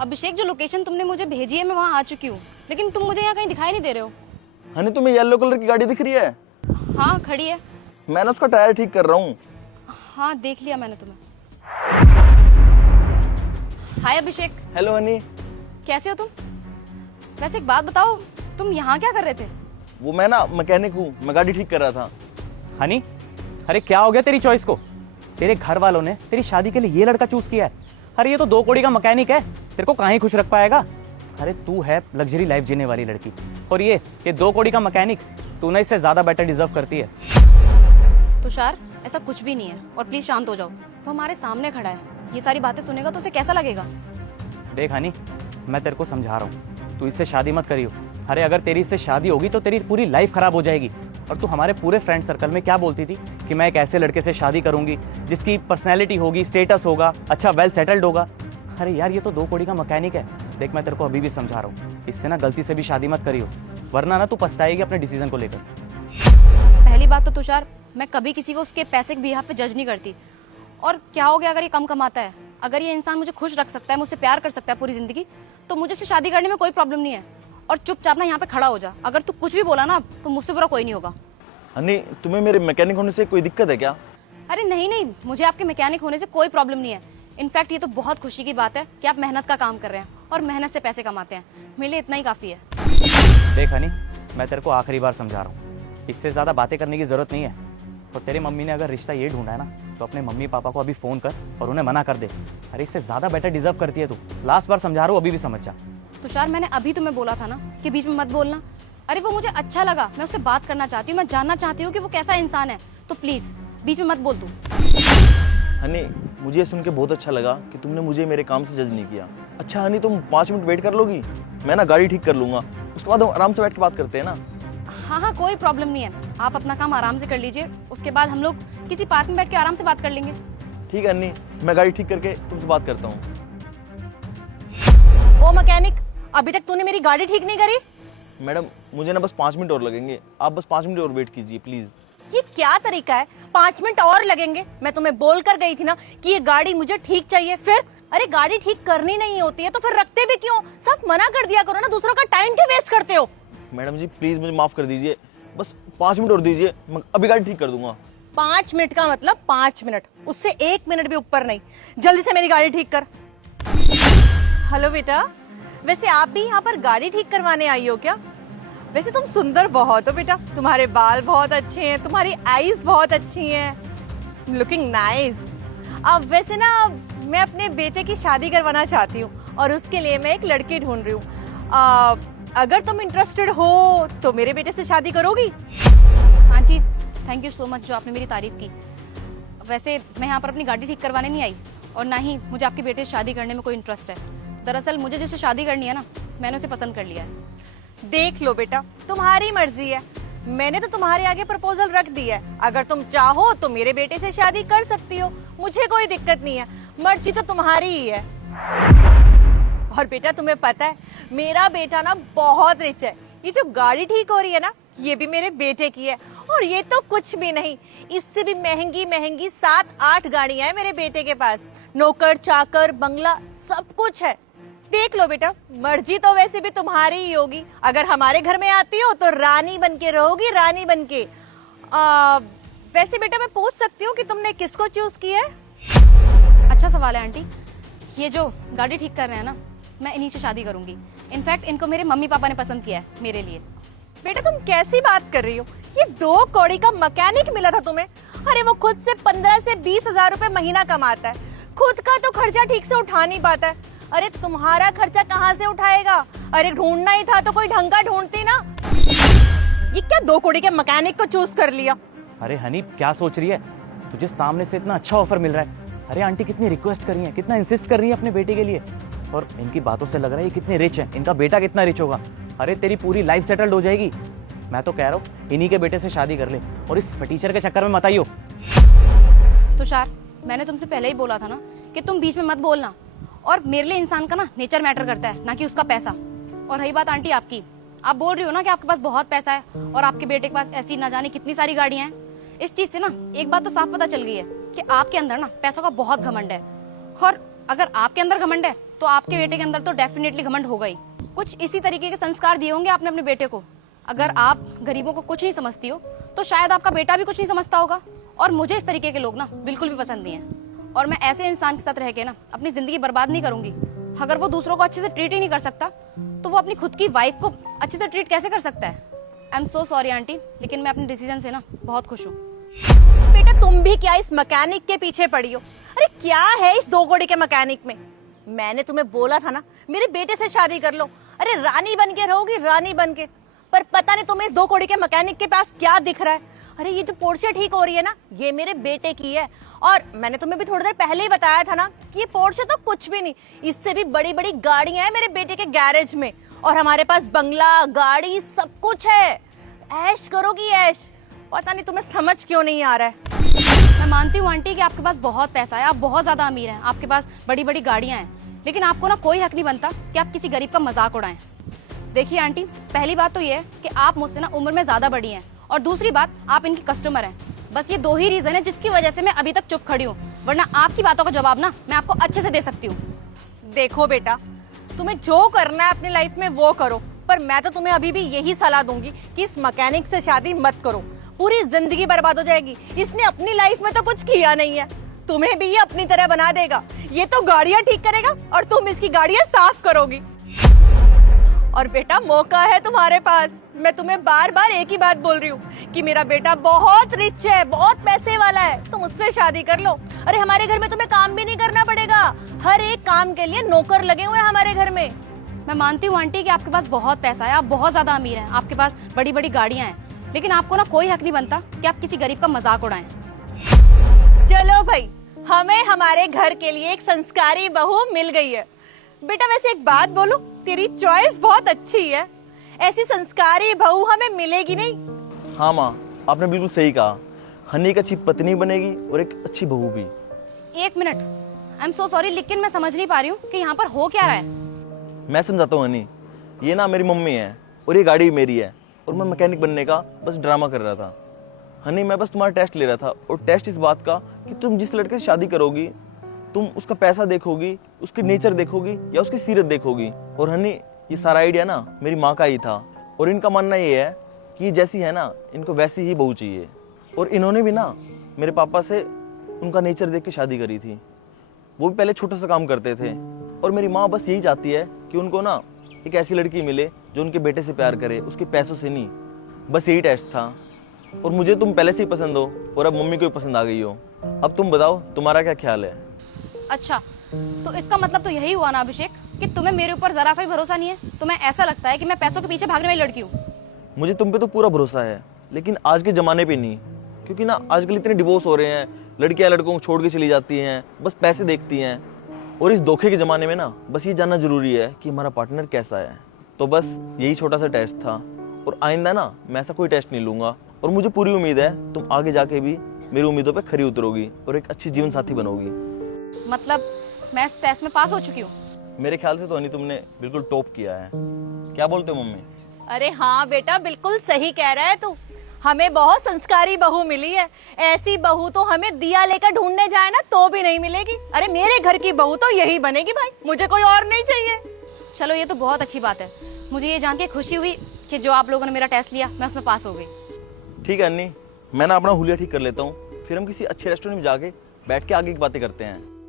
अभिषेक, जो लोकेशन तुमने मुझे भेजी है मैं वहाँ आ चुकी हूँ, लेकिन तुम मुझे यहाँ कहीं दिखाई नहीं दे रहे हो। हनी, तुम्हें येलो कलर की गाड़ी दिख रही है? हाँ खड़ी है। मैं उसका टायर ठीक कर रहा हूँ। हाँ देख लिया मैंने तुम्हें। हाय अभिषेक। Hello honey. कैसे हो तुम? वैसे एक बात बताओ, तुम यहाँ क्या कर रहे थे? वो मैं ना मैकेनिक हूँ, मैं गाड़ी ठीक कर रहा था। हनी, अरे क्या हो गया तेरी चॉइस को? तेरे घर वालों ने तेरी शादी के लिए ये लड़का चूज किया है। अरे ये तो 2 कौड़ी का मैकेनिक है, तेरे को कहाँ ही खुश रख पाएगा। अरे तू है लग्जरी लाइफ जीने वाली लड़की, और ये 2 कौड़ी का मैकेनिक, तू ना इससे ज्यादा बेटर डिजर्व करती है। तुषार, ऐसा कुछ भी नहीं है, और प्लीज शांत हो जाओ। वो हमारे सामने खड़ा है, ये सारी बातें सुनेगा तो उसे कैसा लगेगा? देख हनी, मैं तेरे को समझा रहा हूँ, तू इससे शादी मत करियो। अरे अगर तेरी इससे शादी होगी तो तेरी पूरी लाइफ खराब हो जाएगी। और तू हमारे पूरे फ्रेंड सर्कल में क्या बोलती थी कि मैं एक ऐसे लड़के से शादी करूंगी जिसकी पर्सनैलिटी होगी, स्टेटस होगा, अच्छा वेल सेटल्ड होगा। अरे यार ये तो 2 कौड़ी का मैकेनिक है। देख मैं तेरे को अभी भी समझा रहा हूँ, इससे ना गलती से भी शादी मत करियो, वरना ना तू पछताएगी अपने डिसीजन को लेकर। पहली बात तो तुषार, मैं कभी किसी को उसके पैसे के बिहाफ पे जज नहीं करती। और क्या हो गया अगर ये कम कमाता है? अगर ये इंसान मुझे खुश रख सकता है, मुझसे प्यार कर सकता है पूरी जिंदगी, तो मुझे इससे शादी करने में कोई प्रॉब्लम नहीं है। और चुपचाप ना यहाँ पे खड़ा हो जा। अगर तू कुछ भी बोला ना तो मुझसे बुरा कोई नहीं होगा। हनी, तुम्हें मेरे मैकेनिक होने से कोई दिक्कत है क्या? अरे नहीं नहीं, मुझे आपके मैकेनिक होने से कोई प्रॉब्लम नहीं है। इनफैक्ट ये तो बहुत खुशी की बात है कि आप मेहनत का काम कर रहे हैं और मेहनत से पैसे कमाते हैं। मेरे लिए इतना ही काफी है। देख हनी, मैं तेरे को आखिरी बार समझा रहा हूँ, इससे ज्यादा बातें करने की जरूरत नहीं है। और तेरी मम्मी ने अगर रिश्ता ये ढूंढा है ना, तो अपने मम्मी पापा को अभी फोन कर और उन्हें मना कर दे। अरे इससे ज्यादा बेटर डिजर्व करती है तू। लास्ट बार समझा रहा हूँ, अभी भी समझ जा। तुषार, मैंने अभी तुम्हें बोला था ना कि बीच में मत बोलना। अरे वो मुझे अच्छा लगा, मैं उससे बात करना चाहती हूँ, मैं जानना चाहती हूँ कि वो कैसा इंसान है, तो प्लीज बीच में मत बोल तू। हनी, मुझे ये सुन के बहुत अच्छा लगा कि तुमने मुझे मेरे काम से जज नहीं किया। अच्छा हनी, तुम 5 मिनट वेट कर लोगी? मैं ना गाड़ी ठीक कर लूंगा, उसके बाद हम आराम से बैठ के बात करते हैं ना। हाँ हाँ, कोई प्रॉब्लम नहीं है। आप अपना काम आराम से कर लीजिए, उसके बाद हम लोग किसी पार्क में बैठ के आराम से बात कर लेंगे। ठीक है हनी, मैं गाड़ी ठीक करके तुमसे बात करता हूँ। ओ मैकेनिक, अभी तक तूने मेरी गाड़ी ठीक नहीं करी? मैडम, मुझे ना बस 5 मिनट और लगेंगे, आप बस 5 मिनट और वेट कीजिए प्लीज। ये क्या तरीका है? 5 मिनट और लगेंगे? मैं तुम्हें बोल कर गई थी ना कि ये गाड़ी मुझे ठीक चाहिए। फिर अरे गाड़ी ठीक करनी नहीं होती है तो फिर रखते भी क्यों? सब मना कर दिया करो ना, दूसरों का टाइम क्यों वेस्ट करते हो? मैडम जी प्लीज मुझे माफ कर दीजिए, बस 5 मिनट और दीजिए, मैं अभी गाड़ी ठीक कर दूंगा। 5 मिनट का मतलब 5 मिनट, उससे 1 मिनट भी ऊपर नहीं। जल्दी से मेरी गाड़ी ठीक कर। हेलो बेटा, वैसे आप भी यहाँ पर गाड़ी ठीक करवाने आई हो क्या? वैसे तुम सुंदर बहुत हो बेटा, तुम्हारे बाल बहुत अच्छे हैं, तुम्हारी आईज बहुत अच्छी हैं, लुकिंग नाइस। अब वैसे ना मैं अपने बेटे की शादी करवाना चाहती हूँ और उसके लिए मैं एक लड़की ढूंढ रही हूँ। अगर तुम इंटरेस्टेड हो तो मेरे बेटे से शादी करोगी? Aunty, thank you so much जो आपने मेरी तारीफ की। वैसे मैं यहाँ पर अपनी गाड़ी ठीक करवाने नहीं आई, और ना ही मुझे आपके बेटे से शादी करने में कोई इंटरेस्ट है। दरअसल मुझे जिससे शादी करनी है ना, मैंने उसे पसंद कर लिया है। देख लो बेटा, तुम्हारी मर्जी है। मैंने तो तुम्हारे आगे प्रपोजल रख दी है। अगर तुम चाहो तो मेरे बेटे से शादी कर सकती हो, मुझे कोई दिक्कत नहीं है। मर्जी तो तुम्हारी ही है। और बेटा तुम्हें पता है, मेरा बेटा ना बहुत रिच है। ये जो गाड़ी ठीक हो रही है ना, ये भी मेरे बेटे की है। और ये तो कुछ भी नहीं, इससे भी महंगी महंगी 7-8 गाड़ियां हैं मेरे बेटे के पास। नौकर चाकर, बंगला, सब कुछ है। देख लो बेटा, मर्जी तो वैसे भी तुम्हारी ही होगी। अगर हमारे घर में आती हो तो रानी बन के रहोगी, रानी बन के। वैसे बेटा मैं पूछ सकती हूँ कि तुमने किसको चूज किया है? अच्छा सवाल है आंटी। ये जो गाड़ी ठीक कर रहे हैं ना, मैं इन्हीं से शादी करूंगी। इनफैक्ट इनको मेरे मम्मी पापा ने पसंद किया है मेरे लिए। बेटा तुम कैसी बात कर रही हो? ये 2 कौड़ी का मैकेनिक मिला था तुम्हें? अरे वो खुद से 15 से 20 हजार रुपए महीना कमाता है, खुद का तो खर्चा ठीक से उठा नहीं पाता है। अरे तुम्हारा खर्चा कहाँ से उठाएगा? अरे ढूंढना ही था तो कोई ढंग का ढूंढती ना। ये क्या 2 कौड़ी के मैकेनिक को चूज कर लिया? अरे हनी, क्या सोच रही है? तुझे सामने से इतना अच्छा ऑफर मिल रहा है। अरे आंटी कितनी रिक्वेस्ट कर रही है, कितना इंसिस्ट कर रही है अपने बेटे के लिए। और इनकी बातों से लग रहा है ये कितने रिच हैं, इनका बेटा कितना रिच होगा। अरे तेरी पूरी लाइफ सेटल्ड हो जाएगी। मैं तो कह रहा हूँ इन्हीं के बेटे से शादी कर ले, और इस फटीचर के चक्कर में मत आइयो। तुषार, मैंने तुमसे पहले ही बोला था ना कि तुम बीच में मत बोलना। और मेरे लिए इंसान का ना नेचर मैटर करता है, ना कि उसका पैसा। और रही बात आंटी आपकी, आप बोल रही हो ना कि आपके पास बहुत पैसा है और आपके बेटे के पास ऐसी ना जाने कितनी सारी गाड़ियां हैं। इस चीज से ना एक बात तो साफ पता चल गई है कि आपके अंदर ना पैसों का बहुत घमंड है। और अगर आपके अंदर घमंड है तो आपके बेटे के अंदर तो डेफिनेटली घमंड होगा ही। कुछ इसी तरीके के संस्कार दिए होंगे आपने अपने बेटे को। अगर आप गरीबों को कुछ नहीं समझती हो तो शायद आपका बेटा भी कुछ नहीं समझता होगा। और मुझे इस तरीके के लोग ना बिल्कुल भी पसंद नहीं है, और मैं ऐसे इंसान के साथ रह के ना अपनी जिंदगी बर्बाद नहीं करूंगी। अगर वो दूसरों को अच्छे से ट्रीट ही नहीं कर सकता तो वो अपनी खुद की वाइफ को अच्छे से ट्रीट कैसे कर सकता है। I am so sorry aunty, लेकिन मैं अपने डिसीजन से ना बहुत खुश हूँ। बेटा तुम भी क्या इस मैकेनिक के पीछे पड़ी हो? अरे क्या है इस दो घोड़े के मैकेनिक में? मैंने तुम्हें बोला था ना मेरे बेटे से शादी कर लो। अरे रानी बन के रहोगी, रानी बन के। पर पता नहीं तुम्हें इस दो घोड़े के मैकेनिक के पास क्या दिख रहा है। अरे ये जो पोर्शे ठीक हो रही है ना, ये मेरे बेटे की है। और मैंने तुम्हें भी थोड़ी देर पहले ही बताया था ना कि ये पोर्शे तो कुछ भी नहीं, इससे भी बड़ी बड़ी गाड़ियां हैं मेरे बेटे के गैरेज में। और हमारे पास बंगला, गाड़ी, सब कुछ है। ऐश करोगी ऐश। पता नहीं तुम्हें समझ क्यों नहीं आ रहा है। मैं मानती हूँ आंटी कि आपके पास बहुत पैसा है, आप बहुत ज्यादा अमीर हैं, आपके पास बड़ी बड़ी गाड़ियां हैं, लेकिन आपको ना कोई हक नहीं बनता कि आप किसी गरीब का मजाक उड़ाएं। देखिए आंटी, पहली बात तो ये है कि आप मुझसे ना उम्र में ज्यादा बड़ी हैं, और दूसरी बात आप इनकी कस्टमर हैं। बस ये दो ही रीजन है जिसकी वजह से मैं अभी तक चुप खड़ी हूँ, वरना आपकी बातों का जवाब ना मैं आपको अच्छे से दे सकती हूँ। देखो बेटा, तुम्हें जो करना है अपनी लाइफ में वो करो, पर मैं तो तुम्हें अभी भी यही सलाह दूंगी कि इस मैकेनिक से शादी मत करो। पूरी जिंदगी बर्बाद हो जाएगी। इसने अपनी लाइफ में तो कुछ किया नहीं है, तुम्हें भी ये अपनी तरह बना देगा। ये तो गाड़ियां ठीक करेगा और तुम इसकी गाड़ियां साफ करोगी। और बेटा मौका है तुम्हारे पास। मैं तुम्हें बार बार एक ही बात बोल रही हूँ कि मेरा बेटा बहुत रिच है, बहुत पैसे वाला है, तुम उससे शादी कर लो। अरे हमारे घर में तुम्हें काम भी नहीं करना पड़ेगा, हर एक काम के लिए नौकर लगे हुए हैं हमारे घर में। मैं मानती हूँ आंटी कि आपके पास बहुत पैसा है, आप बहुत ज्यादा अमीर हैं, आपके पास बड़ी बड़ी गाड़ियां हैं, लेकिन आपको ना कोई हक नहीं बनता कि आप किसी गरीब का मजाक उड़ाएं। चलो भाई, हमें हमारे घर के लिए एक संस्कारी बहू मिल गई है। बेटा वैसे एक बात बोलूं, तेरी चॉइस बहुत अच्छी है। ऐसी संस्कारी बहू हमें मिलेगी नहीं। हाँ माँ, आपने बिल्कुल सही कहा। हनी एक अच्छी पत्नी बनेगी और एक अच्छी बहू भी। एक minute, I am so sorry, लेकिन मैं समझ नहीं पा रही हूँ कि यहाँ पर हो क्या रहा है। मैं समझाता हूँ हनी, ये ना मेरी मम्मी है और ये गाड़ी मेरी है, और मैं मैकेनिक बनने का बस ड्रामा कर रहा था। हनी मैं बस तुम्हारा टेस्ट ले रहा था, और टेस्ट इस बात का कि तुम जिस लड़के से शादी करोगी तुम उसका पैसा देखोगी, उसकी नेचर देखोगी या उसकी सीरत देखोगी। और हनी ये सारा आइडिया ना मेरी माँ का ही था, और इनका मानना ये है कि ये जैसी है ना इनको वैसी ही बहू चाहिए। और इन्होंने भी ना मेरे पापा से उनका नेचर देख के शादी करी थी। वो भी पहले छोटा सा काम करते थे, और मेरी माँ बस यही चाहती है कि उनको ना एक ऐसी लड़की मिले जो उनके बेटे से प्यार करे, उसके पैसों से नहीं। बस यही टेस्ट था, और मुझे तुम पहले से ही पसंद हो और अब मम्मी को भी पसंद आ गई हो। अब तुम बताओ तुम्हारा क्या ख्याल है? अच्छा, तो इसका मतलब तो यही हुआ ना अभिषेक कि तुम्हें मेरे ऊपर जरा सा भी भरोसा नहीं है। तुम्हें ऐसा लगता है कि मैं पैसों के पीछे भागने वाली लड़की हूँ। मुझे तुम पे तो पूरा भरोसा है, लेकिन आज के ज़माने पे नहीं, क्योंकि ना आजकल इतने डिवोर्स हो रहे हैं, लड़कियां लड़कों को छोड़ के चली जाती हैं, बस पैसे देखती हैं। और इस धोखे के ज़माने में ना बस ये जानना जरूरी है कि हमारा पार्टनर कैसा है। तो बस यही छोटा सा टेस्ट था, और आइंदा ना मैं ऐसा कोई टेस्ट नहीं लूंगा। और मुझे पूरी उम्मीद है तुम आगे जाके भी मेरी उम्मीदों पे खरी उतरोगी और एक अच्छी जीवन साथी बनोगी। मतलब मैं इस टेस्ट में पास हो चुकी हूँ? मेरे ख्याल से तो हनी तुमने बिल्कुल टॉप किया है। क्या बोलते हो मम्मी? अरे हाँ बेटा, बिल्कुल सही कह रहा है तू। हमें बहुत संस्कारी बहू मिली है। ऐसी बहू तो हमें दिया लेकर ढूंढने जाए ना तो भी नहीं मिलेगी। अरे मेरे घर की बहू तो यही बनेगी भाई, मुझे कोई और नहीं चाहिए। चलो ये तो बहुत अच्छी बात है। मुझे ये जान के खुशी हुई कि जो आप लोगों ने मेरा टेस्ट लिया मैं उसमें पास हो गई। ठीक है अन्नी, मैं ना अपना हुलिया ठीक कर लेता हूँ, फिर हम किसी अच्छे रेस्टोरेंट में जाके बैठ के आगे की बातें करते हैं।